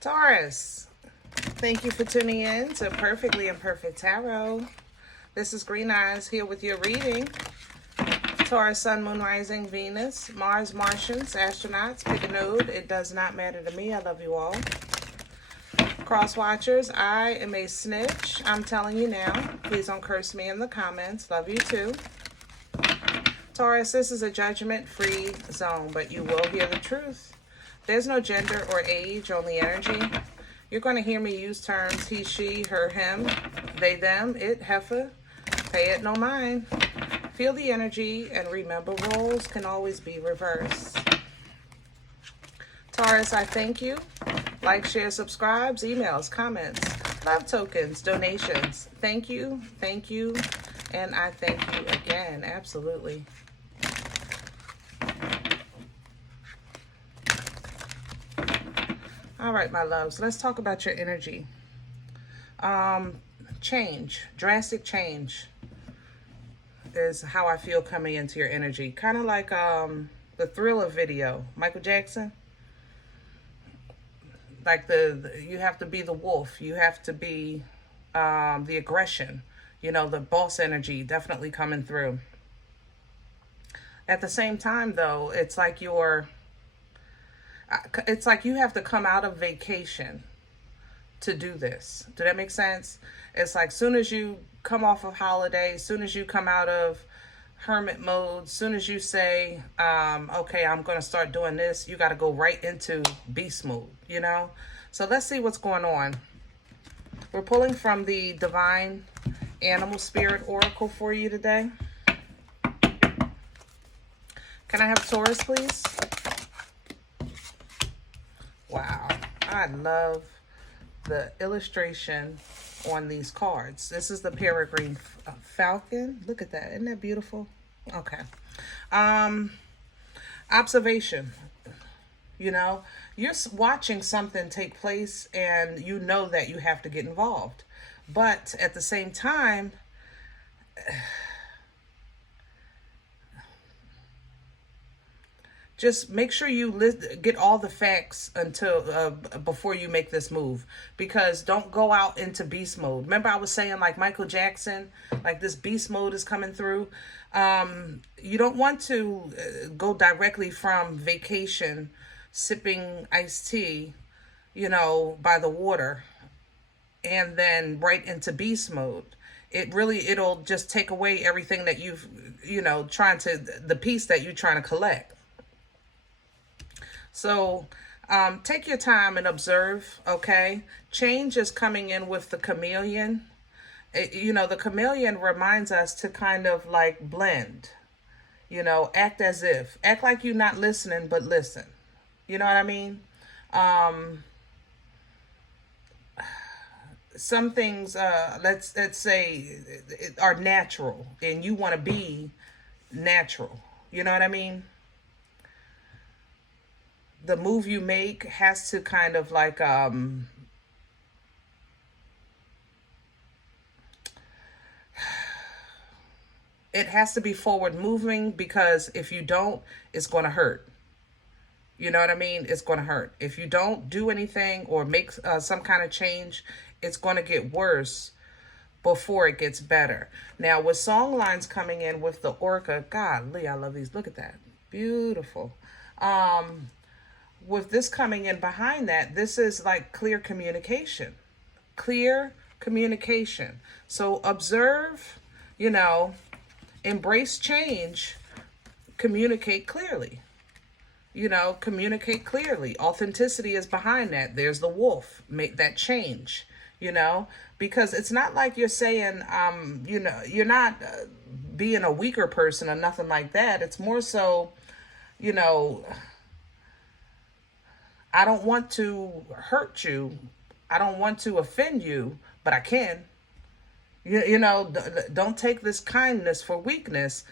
Taurus, thank you for tuning in to Perfectly Imperfect Tarot. This is Green Eyes here with your reading. Taurus, Sun, Moon, Rising, Venus, Mars, Martians, astronauts, pick a node. It does not matter to me. I love you all. Cross watchers, I am a snitch. I'm telling you now. Please don't curse me in the comments. Love you too. Taurus, this is a judgment-free zone, but you will hear the truth. There's no gender or age, only energy. You're going to hear me use terms he, she, her, him, they, them, it, heifer. Pay it no mind. Feel the energy and remember roles can always be reversed. Taurus, I thank you. Like, share, subscribes, emails, comments, love tokens, donations. Thank you, and I thank you again. Absolutely. All right, my loves, let's talk about your energy. Change, drastic change is how I feel coming into your energy. Kind of like the Thriller video, Michael Jackson. Like you have to be the wolf. You have to be the aggression. You know, the boss energy definitely coming through. At the same time, though, it's like you have to come out of vacation to do this. Do that make sense? It's like soon as you come off of holiday, soon as you come out of hermit mode, soon as you say, okay, I'm going to start doing this, you got to go right into beast mode, you know? So let's see what's going on. We're pulling from the Divine Animal Spirit Oracle for you today. Can I have Taurus, please? Wow, I love the illustration on these cards. This is the peregrine falcon. Look at that. Isn't that beautiful? Okay. Observation. You know, you're watching something take place and you know that you have to get involved. But at the same time, just make sure you get all the facts until before you make this move, because don't go out into beast mode. Remember I was saying like Michael Jackson, like this beast mode is coming through. You don't want to go directly from vacation, sipping iced tea, you know, by the water, and then right into beast mode. It'll just take away everything that you've, you know, the piece that you're trying to collect. So take your time and observe, okay? Change is coming in with the chameleon. You know, the chameleon reminds us to kind of like blend, you know, act as if. Act like you're not listening, but listen. You know what I mean? Some things, let's say, are natural, and you want to be natural. You know what I mean? The move you make has to kind of like it has to be forward moving, because if you don't, it's going to hurt. You know what I mean? It's going to hurt. If you don't do anything or make some kind of change, it's going to get worse before it gets better. Now with song lines coming in with the orca, golly, I love these. Look at that. Beautiful. With this coming in behind that, this is like clear communication. Clear communication. So observe, you know, embrace change, communicate clearly. You know, communicate clearly. Authenticity is behind that. There's the wolf. Make that change, you know, because it's not like you're saying, you know, you're not being a weaker person or nothing like that. It's more so, you know, I don't want to hurt you. I don't want to offend you, but I can. You know, don't take this kindness for weakness.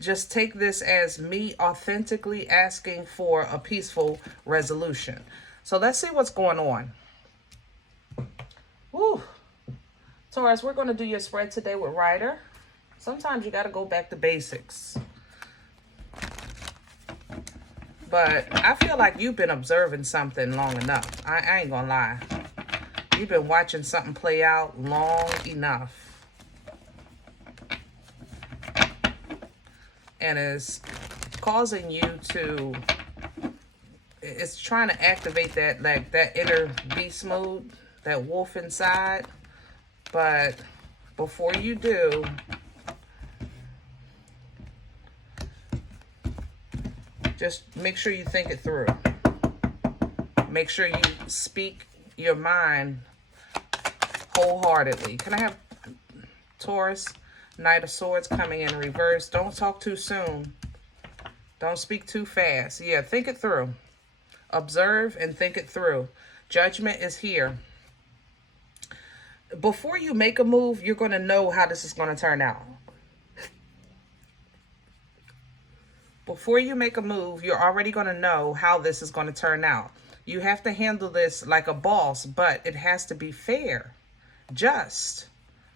Just take this as me authentically asking for a peaceful resolution. So let's see what's going on. Woo. Taurus, we're going to do your spread today with Rider. Sometimes you got to go back to basics. But I feel like you've been observing something long enough. I ain't gonna lie. You've been watching something play out long enough. And it's causing you to, it's trying to activate that, like, that inner beast mode, that wolf inside. But before you do, just make sure you think it through. Make sure you speak your mind wholeheartedly. Can I have Taurus, Knight of Swords coming in reverse? Don't talk too soon. Don't speak too fast. Yeah, think it through. Observe and think it through. Judgment is here. Before you make a move, you're going to know how this is going to turn out. Before you make a move, you're already going to know how this is going to turn out. You have to handle this like a boss, but it has to be fair, just,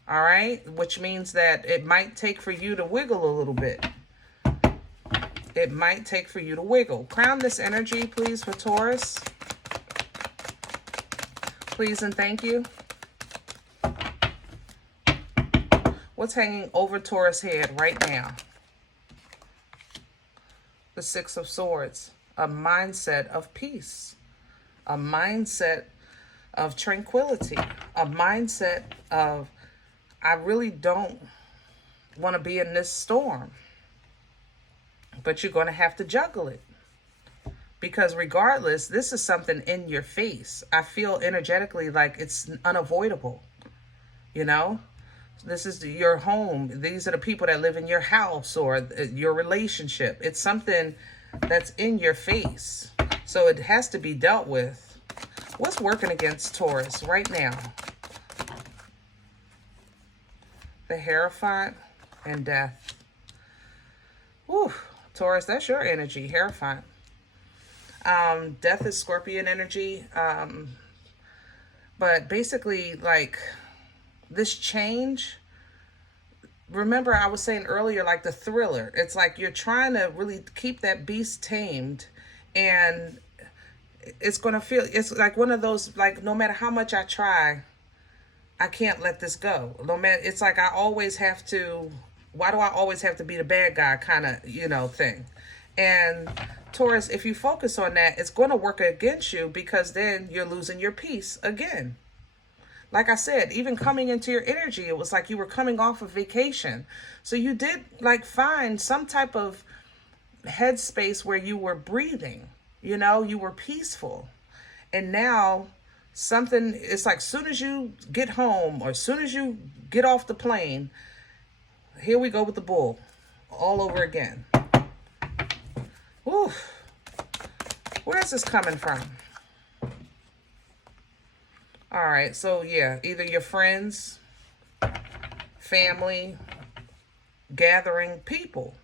all right? Which means that it might take for you to wiggle a little bit. It might take for you to wiggle. Crown this energy, please, for Taurus. Please and thank you. What's hanging over Taurus' head right now? The Six of Swords. A mindset of peace. A mindset of tranquility. A mindset of, I really don't want to be in this storm. But you're going to have to juggle it. Because regardless, this is something in your face. I feel energetically like it's unavoidable. You know? This is your home. These are the people that live in your house or your relationship. It's something that's in your face. So it has to be dealt with. What's working against Taurus right now? The Hierophant and Death. Whew. Taurus, that's your energy, Hierophant. Death is Scorpion energy. But basically, like, this change, remember I was saying earlier, like the thriller. It's like you're trying to really keep that beast tamed, and it's going to feel, it's like one of those, like, no matter how much I try, I can't let this go. No matter, it's like I always have to, why do I always have to be the bad guy kind of, you know, thing. And Taurus, if you focus on that, it's going to work against you, because then you're losing your peace again. Like I said, even coming into your energy, it was like you were coming off of vacation. So you did, like, find some type of headspace where you were breathing, you know, you were peaceful. And now something, it's like soon as you get home or as soon as you get off the plane, here we go with the bull all over again. Whew. Where is this coming from? All right, so yeah, either your friends, family, gathering, people.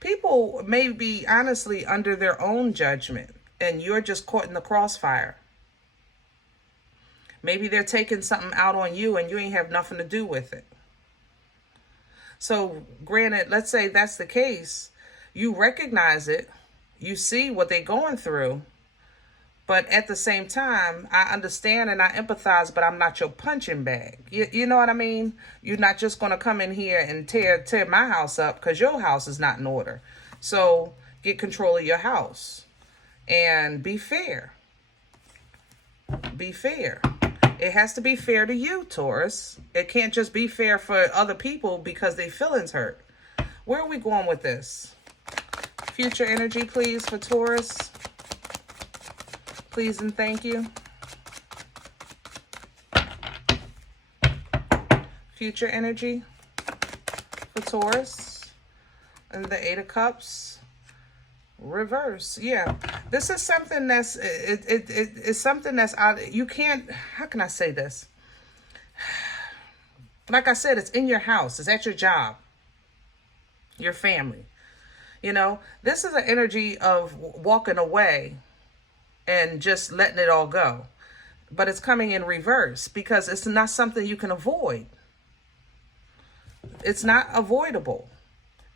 People may be honestly under their own judgment, and you're just caught in the crossfire. Maybe they're taking something out on you and you ain't have nothing to do with it. So granted, let's say that's the case. You recognize it. You see what they're going through. But at the same time, I understand and I empathize, but I'm not your punching bag. You know what I mean? You're not just going to come in here and tear my house up because your house is not in order. So get control of your house and be fair. Be fair. It has to be fair to you, Taurus. It can't just be fair for other people because their feelings hurt. Where are we going with this? Future energy, please, for Taurus. Please and thank you. Future energy for Taurus. And the Eight of Cups. Reverse. Yeah. This is something that's, it's something that's out. You can't, how can I say this? Like I said, it's in your house. It's at your job. Your family. You know, this is an energy of walking away and just letting it all go. But it's coming in reverse because it's not something you can avoid. It's not avoidable.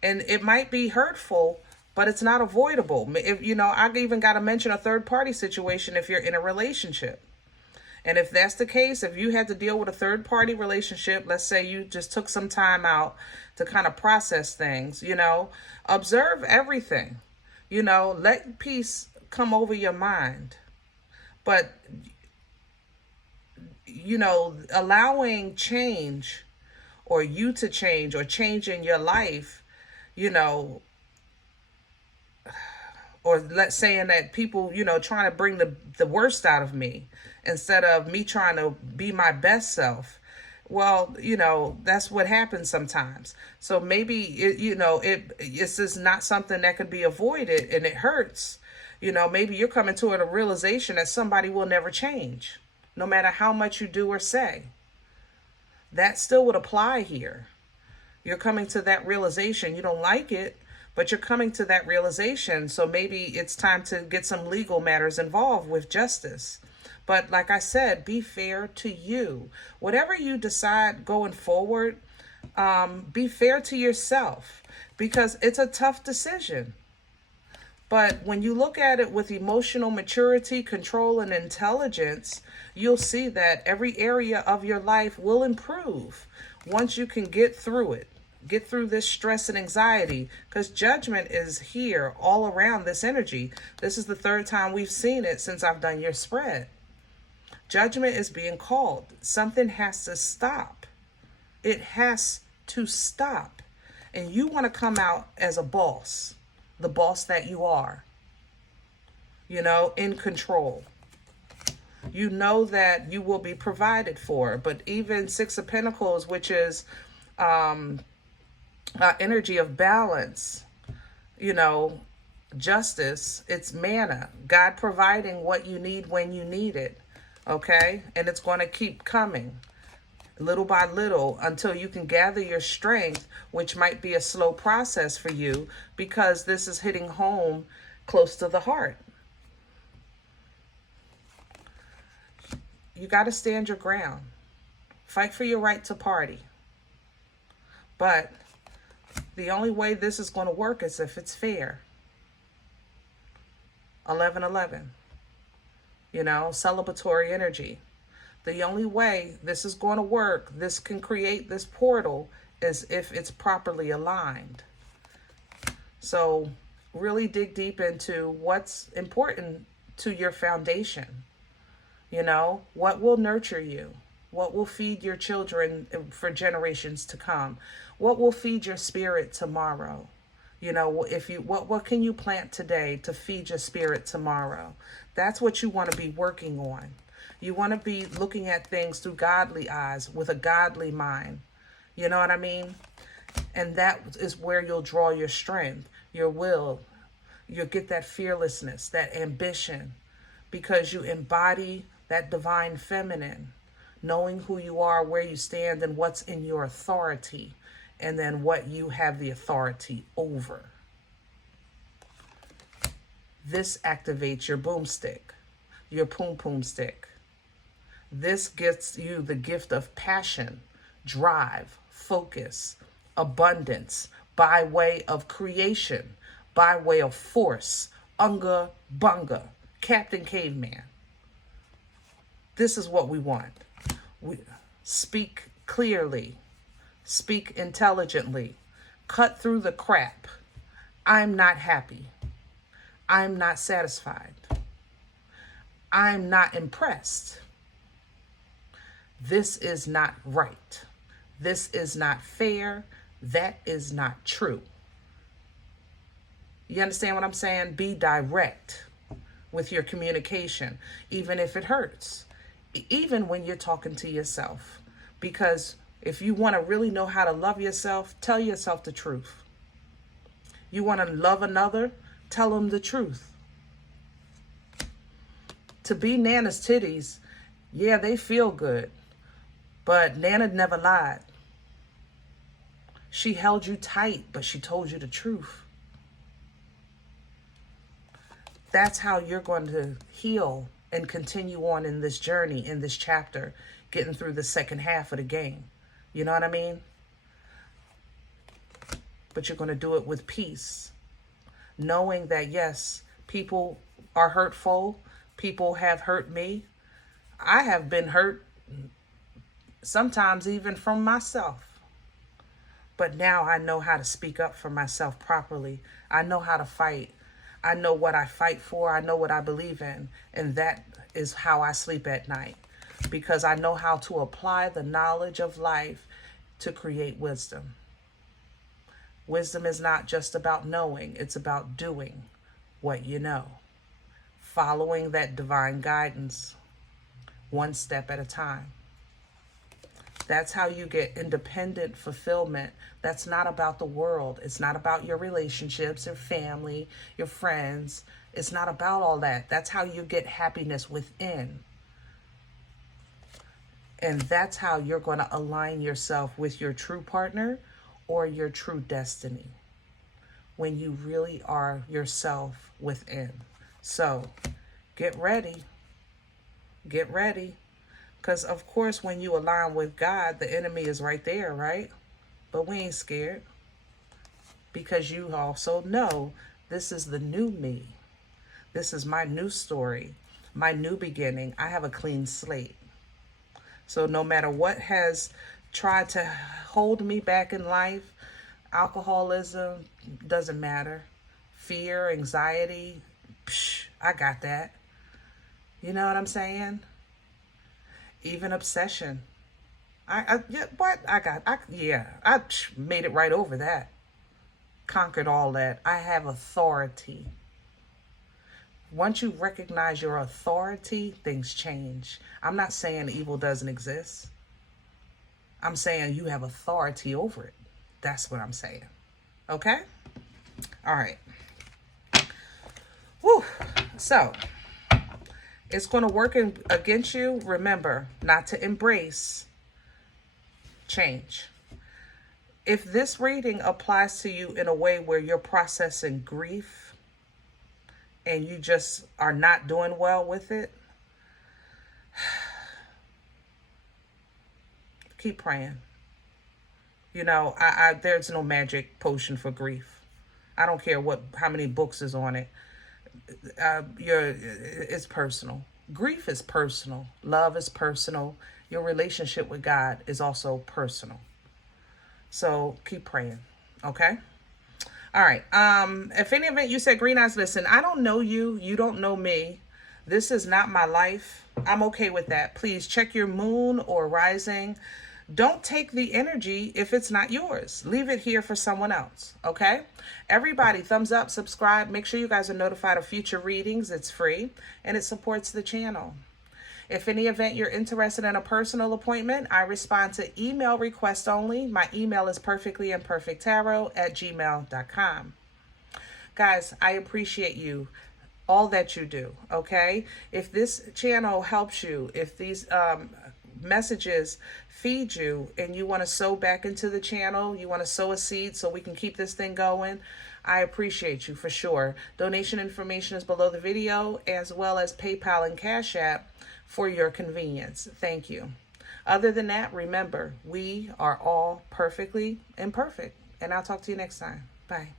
And it might be hurtful, but it's not avoidable. If I even got to mention a third party situation if you're in a relationship. And if that's the case, if you had to deal with a third party relationship, let's say you just took some time out to kind of process things, observe everything, let peace come over your mind. But, allowing change or you to change or change in your life, or let's saying that people, trying to bring the worst out of me instead of me trying to be my best self. Well, that's what happens sometimes. So maybe, it's just not something that could be avoided and it hurts. Maybe you're coming to a realization that somebody will never change, no matter how much you do or say. That still would apply here. You're coming to that realization. You don't like it, but you're coming to that realization. So maybe it's time to get some legal matters involved with justice. But like I said, be fair to you. Whatever you decide going forward, be fair to yourself, because it's a tough decision. But when you look at it with emotional maturity, control, and intelligence, you'll see that every area of your life will improve once you can get through it. Get through this stress and anxiety, because judgment is here all around this energy. This is the third time we've seen it since I've done your spread. Judgment is being called. Something has to stop. It has to stop. And you want to come out as a boss, the boss that you are, in control. You know that you will be provided for. But even Six of Pentacles, which is energy of balance, justice, it's manna, God providing what you need when you need it, okay? And it's going to keep coming little by little until you can gather your strength, which might be a slow process for you because this is hitting home close to the heart. You got to stand your ground. Fight for your right to party. But the only way this is going to work is if it's fair. 11-11. Celebratory energy. The only way this is going to work, this can create this portal, is if it's properly aligned. So really dig deep into what's important to your foundation. What will nurture you? What will feed your children for generations to come? What will feed your spirit tomorrow? What can you plant today to feed your spirit tomorrow? That's what you want to be working on. You want to be looking at things through godly eyes with a godly mind. You know what I mean? And that is where you'll draw your strength, your will. You'll get that fearlessness, that ambition, because you embody that divine feminine, knowing who you are, where you stand, and what's in your authority, and then what you have the authority over. This activates your boomstick, your poom stick. This gets you the gift of passion, drive, focus, abundance, by way of creation, by way of force, unga bunga, Captain Caveman. This is what we want. We speak clearly, speak intelligently, cut through the crap. I'm not happy. I'm not satisfied. I'm not impressed. This is not right. This is not fair. That is not true. You understand what I'm saying? Be direct with your communication, even if it hurts, even when you're talking to yourself. Because if you want to really know how to love yourself, tell yourself the truth. You want to love another, tell them the truth. To be Nana's titties, yeah, they feel good. But Nana never lied. She held you tight, but she told you the truth. That's how you're going to heal and continue on in this journey, in this chapter, getting through the second half of the game. You know what I mean? But you're going to do it with peace. knowing that, yes, people are hurtful. People have hurt me. I have been hurt sometimes even from myself. But now I know how to speak up for myself properly. I know how to fight. I know what I fight for. I know what I believe in. And that is how I sleep at night. Because I know how to apply the knowledge of life to create wisdom. Wisdom is not just about knowing. It's about doing what you know. Following that divine guidance, one step at a time. That's how you get independent fulfillment. That's not about the world. It's not about your relationships, your family, your friends. It's not about all that. That's how you get happiness within. And that's how you're going to align yourself with your true partner or your true destiny. When you really are yourself within. So, get ready. Get ready. Because, of course, when you align with God, the enemy is right there, right? But we ain't scared. Because you also know this is the new me. This is my new story, my new beginning. I have a clean slate. So no matter what has tried to hold me back in life, alcoholism, doesn't matter. Fear, anxiety, I got that. You know what I'm saying? Even obsession. I made it right over that. Conquered all that. I have authority. Once you recognize your authority, things change. I'm not saying evil doesn't exist. I'm saying you have authority over it. That's what I'm saying. Okay? All right. Whew. So, it's going to work against you. Remember not to embrace change. If this reading applies to you in a way where you're processing grief and you just are not doing well with it, keep praying. You know, there's no magic potion for grief. I don't care how many books is on it. It's personal. Grief is personal. Love is personal. Your relationship with God is also personal. So keep praying. Okay? All right. If any event you said, Green Eyes, listen, I don't know you. You don't know me. This is not my life. I'm okay with that. Please check your moon or rising. Don't take the energy if it's not yours. Leave it here for someone else. Okay? Everybody, thumbs up, subscribe. Make sure you guys are notified of future readings. It's free and it supports the channel. If any event you're interested in a personal appointment, I respond to email requests only. My email is perfectlyimperfecttarot@gmail.com. Guys, I appreciate you, all that you do, okay? If this channel helps you, if these messages feed you and you want to sow back into the channel, you want to sow a seed so we can keep this thing going, I appreciate you for sure. Donation information is below the video, as well as PayPal and CashApp for your convenience. Thank you. Other than that, remember, we are all perfectly imperfect. And I'll talk to you next time. Bye.